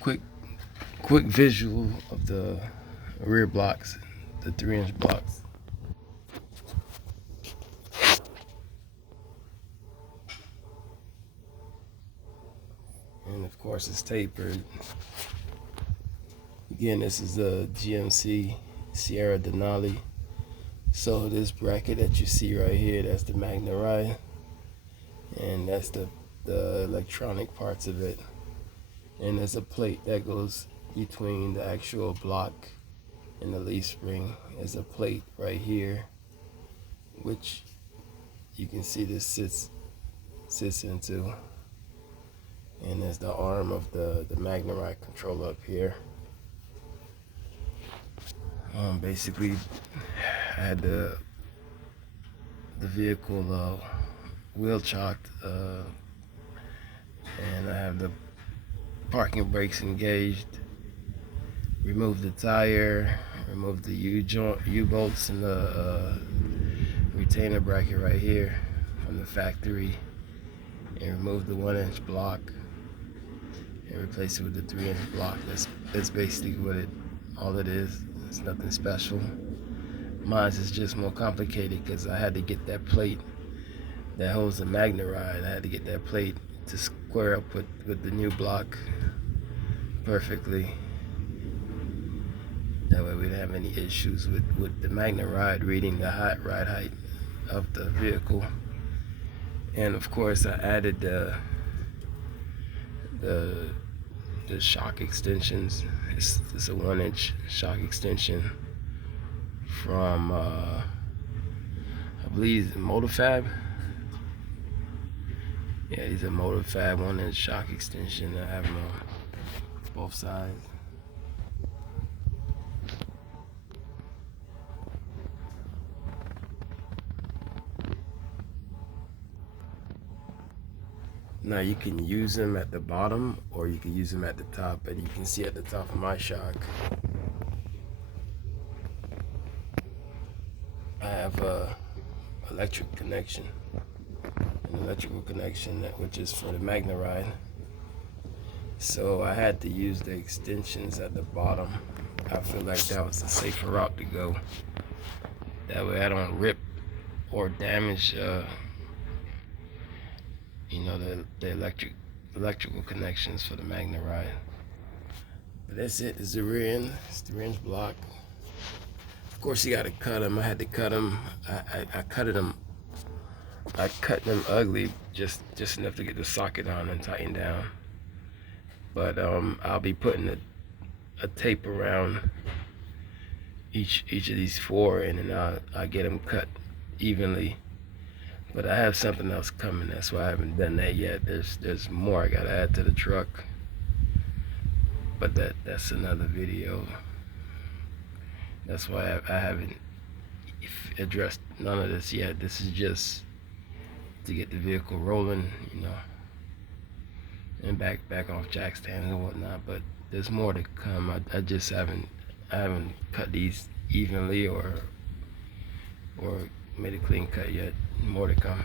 quick quick visual of the rear blocks, the 3-inch blocks. And of course it's tapered. Again, this is the GMC Sierra Denali. So this bracket that you see right here, that's the Magna Ride, and that's the electronic parts of it. And there's a plate that goes between the actual block and the leaf spring. There's a plate right here, which you can see this sits into. And there's the arm of the Magna Ride controller up here. Basically, I had the vehicle wheel chocked, and I have the parking brakes engaged. Removed the tire, removed the U-bolts and the retainer bracket right here from the factory, and removed the 1-inch block and replaced it with the 3-inch block. That's basically what all it is. It's nothing special. Mine is just more complicated because I had to get that plate that holds the Magna Ride. I had to get that plate to square up with the new block perfectly. That way we didn't have any issues with the Magna Ride reading the ride height of the vehicle. And of course I added the shock extensions. It's a 1-inch shock extension from I believe Motorfab. Yeah, these are Motorfab 1-inch shock extension. I have them on both sides. Now you can use them at the bottom or you can use them at the top, and you can see at the top of my shock I have a electrical connection which is for the Magna Ride. So I had to use the extensions at the bottom. I feel like that was a safer route to go. That way I don't rip or damage the electrical connections for the Magna Ride. But that's it. It's the rear end. It's the 3-inch block. Of course you gotta cut them. I had to cut them. I cut them ugly, just enough to get the socket on and tighten down. But I'll be putting a tape around each of these 4, and then I'll get them cut evenly. But I have something else coming. That's why I haven't done that yet. There's more I gotta add to the truck. But that's another video. That's why I haven't addressed none of this yet. This is just to get the vehicle rolling, and back off jack stands and whatnot. But there's more to come. I just haven't cut these evenly or made a clean cut yet. More to come.